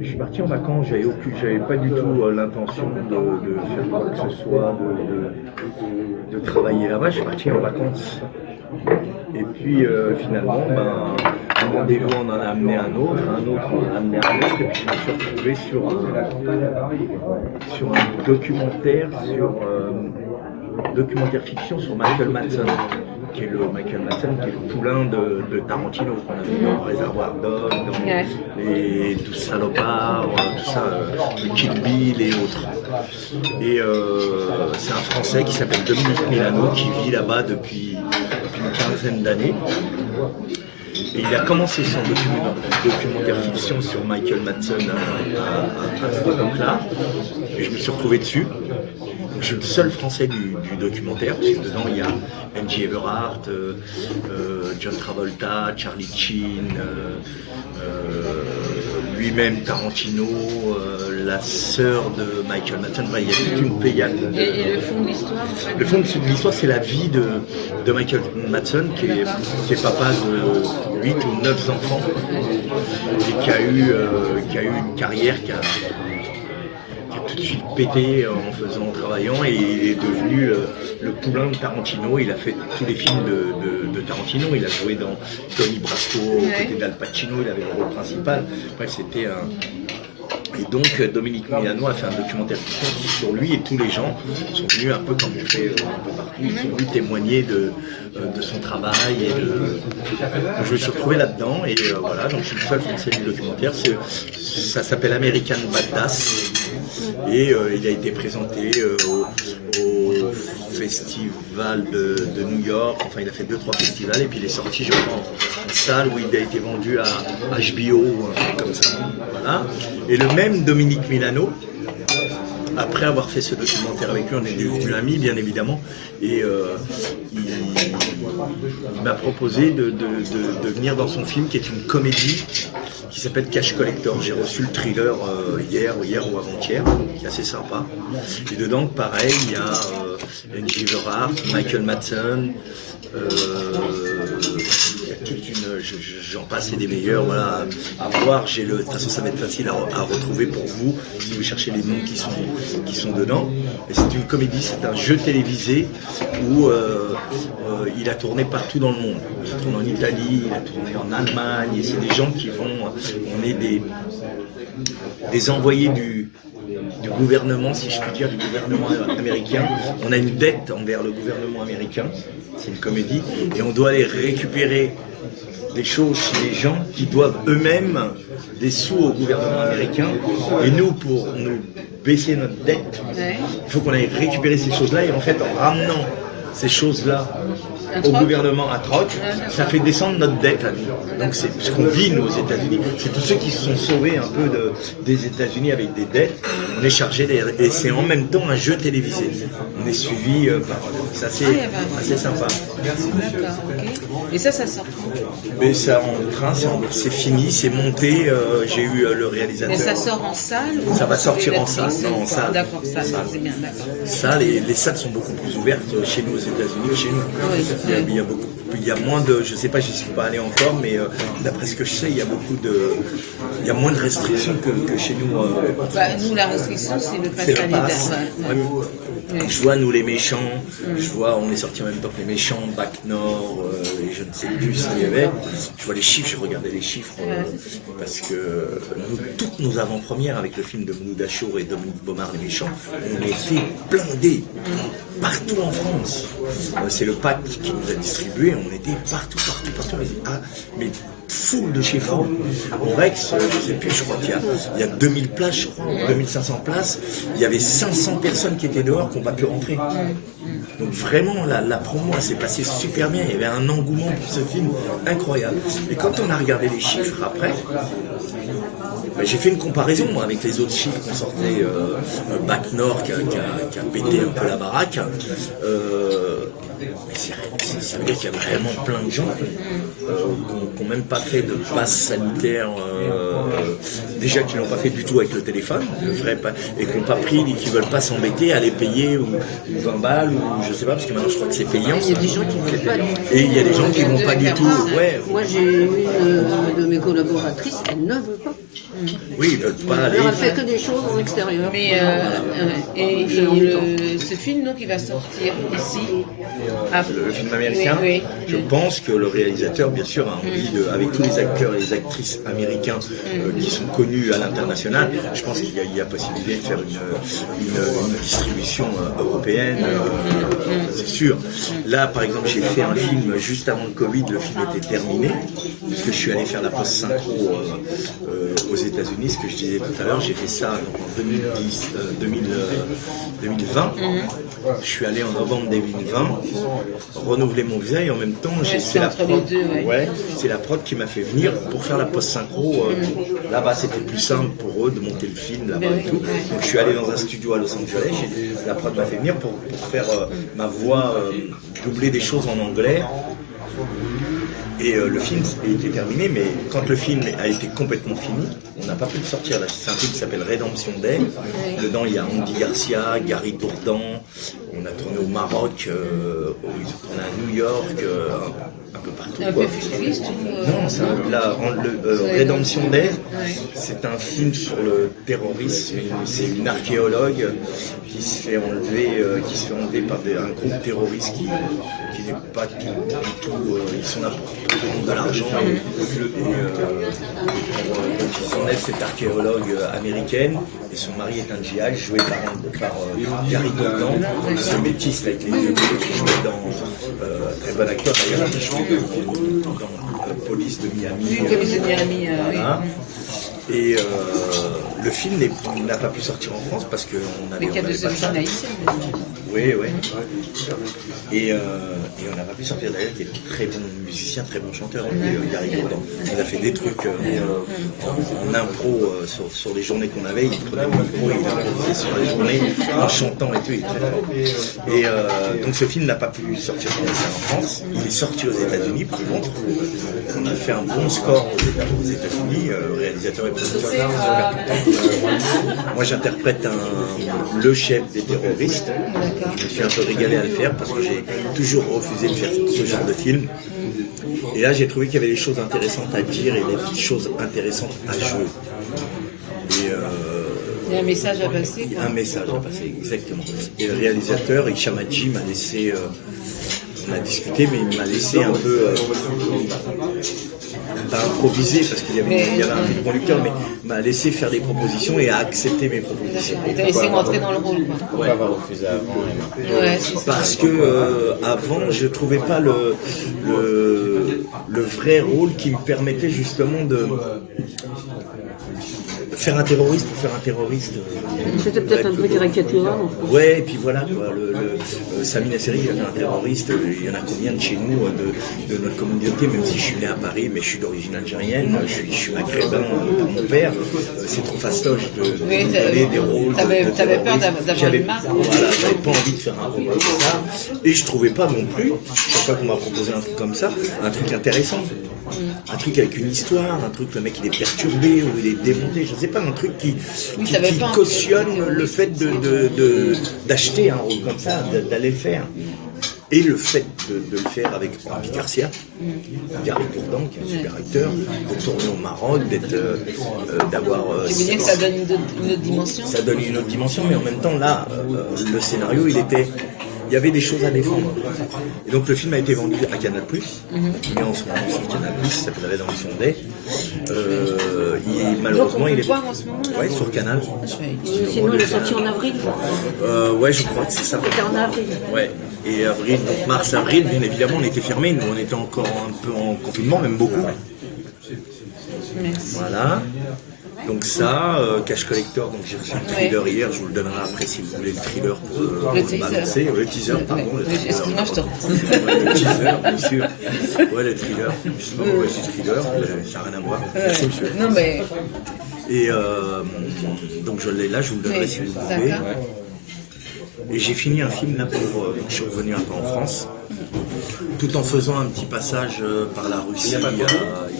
Je suis parti en vacances, j'avais pas du tout l'intention de faire quoi que ce soit, de travailler là-bas. Je suis parti en vacances. Et puis finalement, un rendez-vous en a amené un autre en a amené un autre, et puis je me suis retrouvé sur un documentaire fiction sur Michael Madsen, qui est le poulain de Tarantino, qu'on a vu dans Réservoir Dogs, dans les 12 salopards, tout ça, Kill Bill et autres. Et c'est un Français qui s'appelle Dominique Milano, qui vit là-bas depuis une quinzaine d'années. Et il a commencé son documentaire fiction sur Michael Madsen à cette époque-là, et je me suis retrouvé dessus. Donc, je suis le seul Français du documentaire, parce que dedans il y a Angie Everhart, John Travolta, Charlie Sheen, lui-même Tarantino, la sœur de Michael Madsen. Il y a toute une pléiade. Et le fond de l'histoire Le fond de l'histoire, c'est la vie de Michael Madsen, qui est papa de 8 ou 9 enfants, et qui a eu une carrière qui a tout de suite pété en travaillant, et il est devenu le poulain de Tarantino. Il a fait tous les films de Tarantino. Il a joué dans Tony Brasco aux côtés d'Al Pacino, il avait le rôle principal. Bref, c'était un... Et donc Dominique Milano a fait un documentaire sur lui, et tous les gens sont venus un peu comme on fait un peu partout, ils sont venus témoigner de son travail. Donc, je me suis retrouvé là-dedans, et voilà, donc je suis le seul Français du documentaire. Ça s'appelle American Badass, et il a été présenté au festival de New York. Enfin, il a fait 2-3 festivals, et puis il est sorti, je crois, en salle, où il a été vendu à HBO, comme ça. Voilà. Et le même Dominique Milano, après avoir fait ce documentaire avec lui, on est devenus amis, bien évidemment, et il m'a proposé de venir dans son film, qui est une comédie qui s'appelle Cash Collector. J'ai reçu le thriller hier ou avant-hier, qui est assez sympa. Et dedans, pareil, il y a Angie Everhart, Michael Madsen, j'en passe, et des meilleurs, voilà, à voir. De toute façon, ça va être facile à retrouver pour vous, si vous cherchez les noms qui sont dedans. Et c'est une comédie, c'est un jeu télévisé où il a tourné partout dans le monde. Il a tourné en Italie, il a tourné en Allemagne, et c'est des gens qui vont... On est des envoyés du gouvernement, si je puis dire, du gouvernement américain. On a une dette envers le gouvernement américain, c'est une comédie, et on doit aller récupérer des choses chez les gens qui doivent eux-mêmes des sous au gouvernement américain. Et nous, pour nous baisser notre dette, il faut qu'on aille récupérer ces choses-là, et en fait, en ramenant ces choses-là au gouvernement à troc, ça fait descendre notre dette à nous. Donc c'est ce qu'on vit, nous, aux États-Unis. C'est tous ceux qui se sont sauvés un peu des États-Unis avec des dettes. On est chargé et c'est en même temps un jeu télévisé. On est suivi par... C'est assez sympa. D'accord, ok. Et ça sort quand? Mais ça en train, c'est fini, c'est monté. J'ai eu le réalisateur. Et ça sort en salle? Ça va sortir en salle. Non, en salle. D'accord, salle, c'est bien, d'accord. Ça, les salles sont beaucoup plus ouvertes chez nous aux États-Unis que chez nous. Oui. Il y a moins de, je sais pas, j'y suis pas allé encore, mais d'après ce que je sais, il y a moins de restrictions que chez nous. Nous, la restriction, c'est le pass C'est le sanitaire. pass. Ouais. Je vois, nous, les méchants, on est sortis en même temps que les méchants, Bac Nord, et je ne sais plus ce qu'il y avait. Je vois les chiffres, je regardais les chiffres, parce que toutes nos avant-premières avec le film de Mouloud Achour et Dominique Baumard, les méchants, on a été blindés partout en France. C'est le pack qui nous a distribué, on était partout. Mais foule de chez foule. Au Rex, je sais plus, je crois qu'il y a 2000 places, je crois, 2500 places. Il y avait 500 personnes qui étaient dehors qui n'ont pas pu rentrer. Donc vraiment, la promo, elle s'est passée super bien. Il y avait un engouement pour ce film incroyable. Et quand on a regardé les chiffres après, j'ai fait une comparaison moi, avec les autres chiffres qu'on sortait, Bac Nord qui a pété un peu la baraque. Ça veut dire qu'il y a vraiment plein de gens qui n'ont même pas fait de passe sanitaire, déjà qui n'ont pas fait du tout avec le téléphone, et qui n'ont pas pris, qui ne veulent pas s'embêter à les payer ou 20 balles, ou je sais pas, parce que maintenant je crois que c'est payant. Il y a des gens qui ne vont pas du tout. Et il y a des gens qui ne vont pas du tout. Moi j'ai eu de mes collègues collaboratrice, elle ne veut pas. Oui, ils veulent pas aller. Alors elle fait que des choses en extérieur. Mais ce film donc il va sortir ici. Le film américain, Oui, oui. je pense que le réalisateur, bien sûr, a envie de, avec tous les acteurs et les actrices américains qui sont connus à l'international, je pense qu'il y a possibilité de faire une distribution européenne, c'est sûr. Là, par exemple, j'ai fait un film juste avant le Covid, le film était terminé, puisque je suis allé faire la post-synchro aux États-Unis, ce que je disais tout à l'heure, j'ai fait ça donc, en 2020. Je suis allé en novembre 2020 renouveler mon visa et en même temps c'est la prod, c'est la prod qui m'a fait venir pour faire la post-synchro là-bas. C'était plus simple pour eux de monter le film là-bas et tout. Donc je suis allé dans un studio à Los Angeles et la prod m'a fait venir pour faire ma voix, doubler des choses en anglais. Et le film était terminé, mais quand le film a été complètement fini, on n'a pas pu le sortir. C'est un film qui s'appelle Redemption Day. Dedans, il y a Andy Garcia, Gary Dourdan. On a tourné au Maroc, on a à New York, un peu partout. Un peu futuriste ou Non, c'est Redemption Day, c'est un film sur le terrorisme. C'est une archéologue qui se fait enlever par un groupe terroriste qui n'est pas du tout. Ils sont là pour prendre de l'argent donc ils enlèvent cette archéologue américaine et son mari est un GI joué par Gary Dourdan. C'est métis là, avec les yeux bleus qui jouait dans très bon acteur d'ailleurs, qui jouait dans Police de Miami. Police de Miami, voilà. Et le film n'a pas pu sortir en France parce qu'on avait. Mais qu'il y a des origines haïtiennes. Oui, oui. Et on n'a pas pu sortir d'ailleurs, qui est très bon musicien, très bon chanteur, Gary Dourdan. Il a fait des trucs en impro sur les journées qu'on avait. Il prenait le micro, il improvisait sur les journées en chantant et tout, il est très fort. Et donc ce film n'a pas pu sortir en France. Il est sorti aux États-Unis par contre. On a fait un bon score aux États-Unis, réalisateur et producteur. Moi j'interprète le chef des terroristes. Je me suis un peu régalé à le faire parce que j'ai toujours refusé de faire ce genre de film. Et là j'ai trouvé qu'il y avait des choses intéressantes à dire et des petites choses intéressantes à jouer. Et il y a un message à passer. Un message à passer, exactement. Et le réalisateur, Hicham Hadji, m'a laissé... on a discuté, mais il m'a laissé un peu... pas improviser parce qu'il y avait un fil conducteur, mais m'a laissé faire des propositions et a accepté mes propositions. Il t'a laissé rentrer dans le rôle. Pourquoi avoir refusé avant Parce que avant, je trouvais pas le vrai rôle qui me permettait justement de faire un terroriste pour faire un terroriste. C'était peut-être un peu caricatural. Ouais, et puis voilà, quoi, Sami Nasseri, il a fait un terroriste, il y en a combien de chez nous, de notre communauté, même si je suis né à Paris, mais je suis d'origine algérienne, je suis maghrébin par mon père, c'est trop fastoche de donner des rôles. T'avais peur d'avoir une marque. Voilà, j'avais pas envie de faire un rôle comme ça, et je trouvais pas non plus, chaque fois qu'on m'a proposé un truc comme ça, un truc intéressant. Un truc avec une histoire, un truc, le mec il est perturbé ou il est démonté, je sais pas, un truc qui cautionne le fait d'acheter un rôle comme ça, d'aller le faire. Et le fait de le faire avec Andy Garcia, Gary Dourdan, qui est un super acteur, de tourner au Maroc, d'avoir... Tu veux dire que ça donne une autre dimension ? Ça donne une autre dimension, mais en même temps, là, le scénario, il y avait des choses à défendre. Et donc le film a été vendu à Canal+, mais en ce moment sur Canal+, ça s'appelle Redemption Day. Malheureusement, il est voir en ce moment là. Ouais, sur Canal. Sinon, il est sorti en avril. Ouais, je crois que c'est ça. C'était en avril. Ouais. Et avril, donc mars-avril, bien évidemment, on était fermés. Nous, on était encore un peu en confinement, même beaucoup. Merci. Voilà. Donc ça, Cash Collector, donc j'ai reçu le thriller hier, je vous le donnerai après si vous voulez le thriller pour le teaser. balancer. Ouais, le teaser, pardon. Excuse-moi, je te reprends. Ouais, le teaser, bien sûr. Ouais, le thriller. Je sais pas pourquoi c'est thriller, ça n'a rien à voir. Merci, monsieur. Non, mais... Et donc je l'ai là, je vous le donnerai si vous voulez. D'accord. Et j'ai fini un film là pour... je suis revenu un peu en France, tout en faisant un petit passage par la Russie il y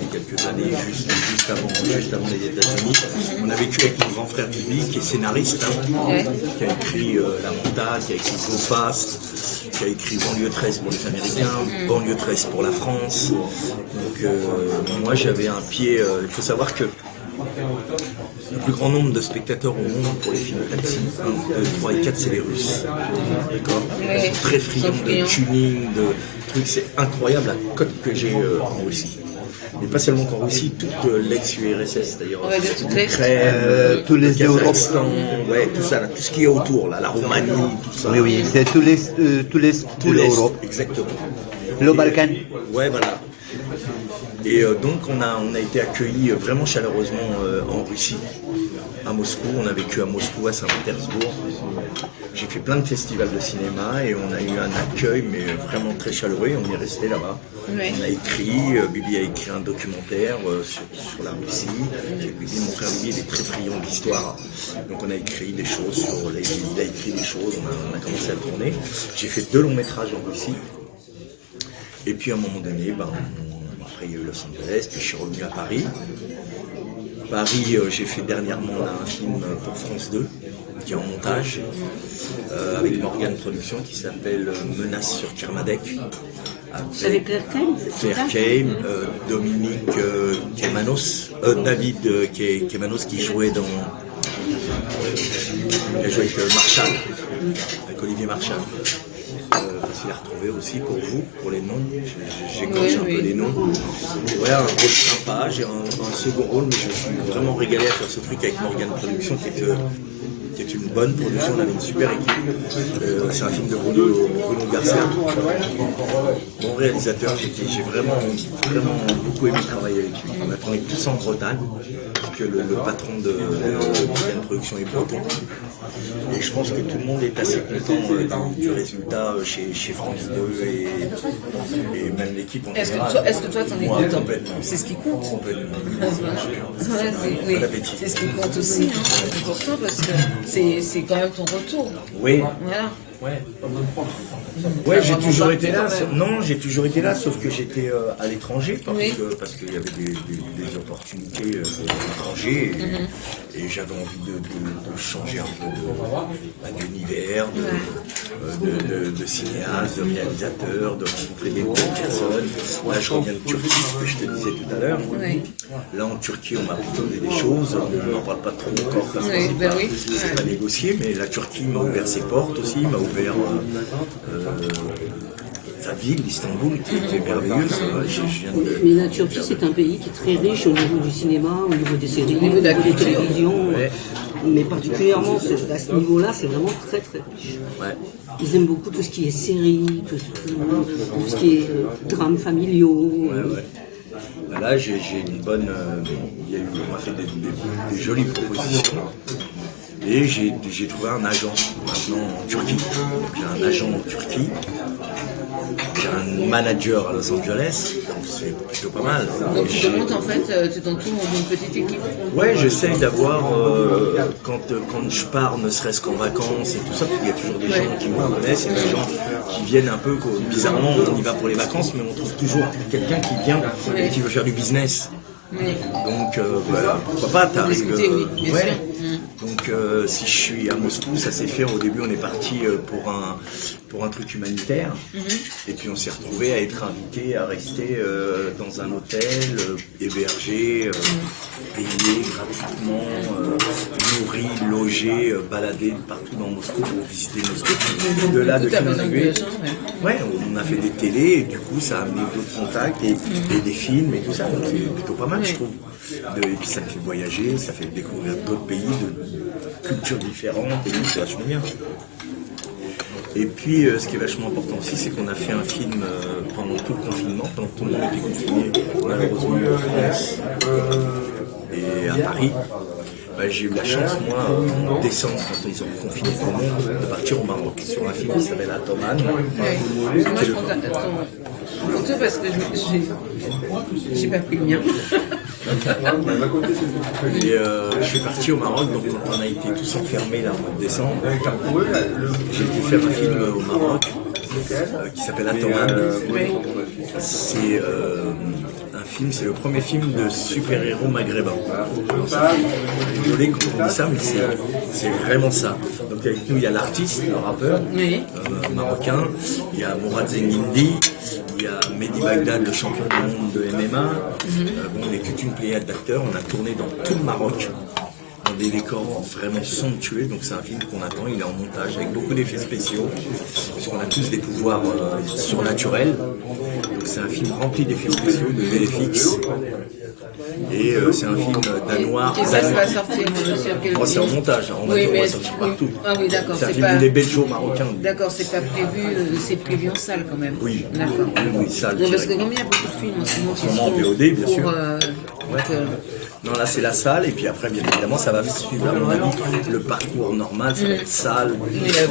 il y a quelques années, juste avant les États-Unis. On a vécu avec mon grand frère Bibi, qui est scénariste, qui a écrit La Montagne, qui a écrit Go Fast, qui a écrit Banlieue 13 pour les Américains, Banlieue 13 pour la France. Donc moi j'avais un pied, il faut savoir que le plus grand nombre de spectateurs au monde pour les films taxi, 1, 2, 3 et 4, c'est les Russes. D'accord ? Ils sont très friands de tuning, de trucs. C'est incroyable la cote que j'ai en Russie. Mais pas seulement qu'en Russie, toute l'ex-URSS d'ailleurs. L'Ukraine, tous les Kazakhstan, ouais, tout ça, là, tout ce qui est autour, là, la Roumanie, tout ça. Oui, c'est tout l'Europe. Exactement. Le Balkan. Ouais, voilà. Et donc on a été accueillis vraiment chaleureusement en Russie, à Moscou. On a vécu à Moscou, à Saint-Pétersbourg. J'ai fait plein de festivals de cinéma et on a eu un accueil mais vraiment très chaleureux. On est resté là-bas. Oui. On a écrit, Bibi a écrit un documentaire sur la Russie. Mon frère Bibi il est très friand d'histoire. Donc on a écrit des choses il a écrit des choses, on a commencé à tourner. J'ai fait 2 longs métrages en Russie. Et puis à un moment donné, après il y a eu Los Angeles, puis je suis revenu à Paris. Paris, j'ai fait dernièrement là, un film pour France 2, qui est en montage, avec Morgan Productions, qui s'appelle Menace sur Kermadec. Avec Claire Kane, Claire Kane, Dominique Kemanos, David Kemanos qui jouait dans... Il a joué avec Marshall, avec Olivier Marshall. Facile à retrouver aussi pour vous, pour les noms. J'écorche un peu les noms. Ouais, un rôle sympa, j'ai un second rôle, mais je suis vraiment régalé à faire ce truc avec Morgan Productions qui est une bonne production, on avait une super équipe. C'est un film de Bruno Garcia. Bon réalisateur, j'ai vraiment beaucoup aimé travailler avec lui. On a tourné tous en Bretagne, parce que le patron de Morgan Productions est breton. Et je pense que tout le monde est assez content du résultat chez France 2 et même l'équipe en général. Est-ce que toi t'en es content? C'est ce qui compte. C'est ce qui compte aussi, hein. C'est important parce que c'est quand même ton retour. Oui. Voilà. Ouais, j'ai toujours été là. Non, j'ai toujours été là, sauf que j'étais à l'étranger parce qu'il y avait des opportunités à l'étranger et j'avais envie de changer un peu d'univers, de cinéaste, de réalisateur, de rencontrer des nouvelles personnes. Là, je reviens de Turquie, ce que je te disais tout à l'heure. Là, en Turquie, on m'a proposé des choses. On n'en parle pas trop encore parce que c'est pas négocié, mais la Turquie m'a ouvert ses portes aussi, m'a ouvert sa ville, Istanbul, qui était merveilleuse. Mais la Turquie, c'est un pays qui est très riche au niveau du cinéma, au niveau des séries, au niveau de la télévision. Mais particulièrement à ce niveau-là, c'est vraiment très très riche. Ils aiment beaucoup tout ce qui est séries, tout ce qui est drames familiaux. Là, j'ai une bonne. On m'a fait des jolies propositions. Et j'ai trouvé un agent maintenant en Turquie. J'ai un agent en Turquie. J'ai un manager à Los Angeles, donc c'est plutôt pas mal. Donc tu te montes en fait, tu t'entoures d'une petite équipe. Ouais, j'essaye d'avoir, quand je pars, ne serait-ce qu'en vacances et tout ça, parce qu'il y a toujours des gens qui me connaissent, et des gens qui viennent un peu, bizarrement, on y va pour les vacances, mais on trouve toujours quelqu'un qui vient et qui veut faire du business. Donc voilà, pourquoi pas, t'arrives. Donc si je suis à Moscou, ça s'est fait. Au début, on est parti pour un truc humanitaire, et puis on s'est retrouvé à être invité à rester dans un hôtel, hébergé, payé gratuitement, nourri, logé, baladé partout dans Moscou pour visiter Moscou. De là, de fil en aiguille. Ouais, on a fait des télés et du coup, ça a amené d'autres contacts et des films et tout ça. Donc c'est plutôt pas mal, je trouve. Et puis ça me fait voyager, ça fait découvrir d'autres pays, de cultures différentes, et c'est vachement bien. Et puis ce qui est vachement important aussi, c'est qu'on a fait un film pendant tout le confinement, pendant que tout le monde était confiné, malheureusement en France et à Paris. J'ai eu la chance, moi, en décembre, quand ils ont confiné tout le monde, de partir au Maroc sur un film qui s'appelle Atoman. Moi, je prends en photo parce que j'ai pas pris le mien. Et je suis parti au Maroc, donc quand on a été tous enfermés là, au mois de décembre, j'ai été faire un film au Maroc qui s'appelle Atoman. C'est un film, c'est le premier film de super-héros maghrébin. Alors, ça fait rigoler quand on dit ça, mais c'est vraiment ça. Donc avec nous, il y a l'artiste, le rappeur marocain, il y a Mourad Zenguindi, il y a Mehdi Bagdad, le champion du monde de MMA. On est toute une pléiade d'acteurs, on a tourné dans tout le Maroc. Dans des décors vraiment somptueux, donc c'est un film qu'on attend, il est en montage avec beaucoup d'effets spéciaux, puisqu'on a tous des pouvoirs surnaturels, donc c'est un film rempli d'effets spéciaux, de VFX, et c'est un film danois. Et ça va sortir sur quel c'est en montage, on va sortir partout. Ah oui, d'accord. C'est un film des Belgio marocains. D'accord, c'est pas prévu, c'est prévu en salle quand même. Oui, d'accord. Oui, salle. Non, parce que comme il y a beaucoup de films en ce moment qui sont en VOD, bien sûr. donc, non, là c'est la salle, et puis après, bien évidemment, ça va suivre, à mon avis, le parcours normal, ça va être salle,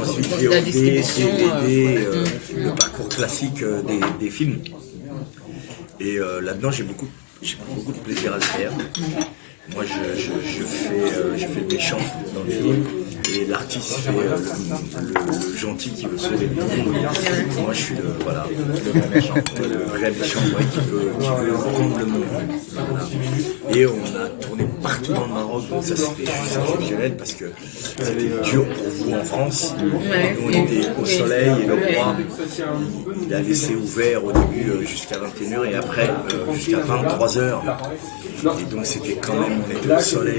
ensuite la VOD, DVD, le parcours classique des films. Et là-dedans, j'ai beaucoup de plaisir à le faire. Moi, je fais le méchant dans le film, et l'artiste fait le gentil qui veut sauver le monde. Moi, je suis le vrai méchant, qui veut rendre le monde. Voilà. Et on a tourné partout dans le Maroc, donc ça c'était juste exceptionnel parce que c'était dur pour vous en France. Nous, on était au soleil et le roi, il a laissé ouvert au début jusqu'à 21h et après jusqu'à 23h. Et donc c'était quand même, on était au soleil.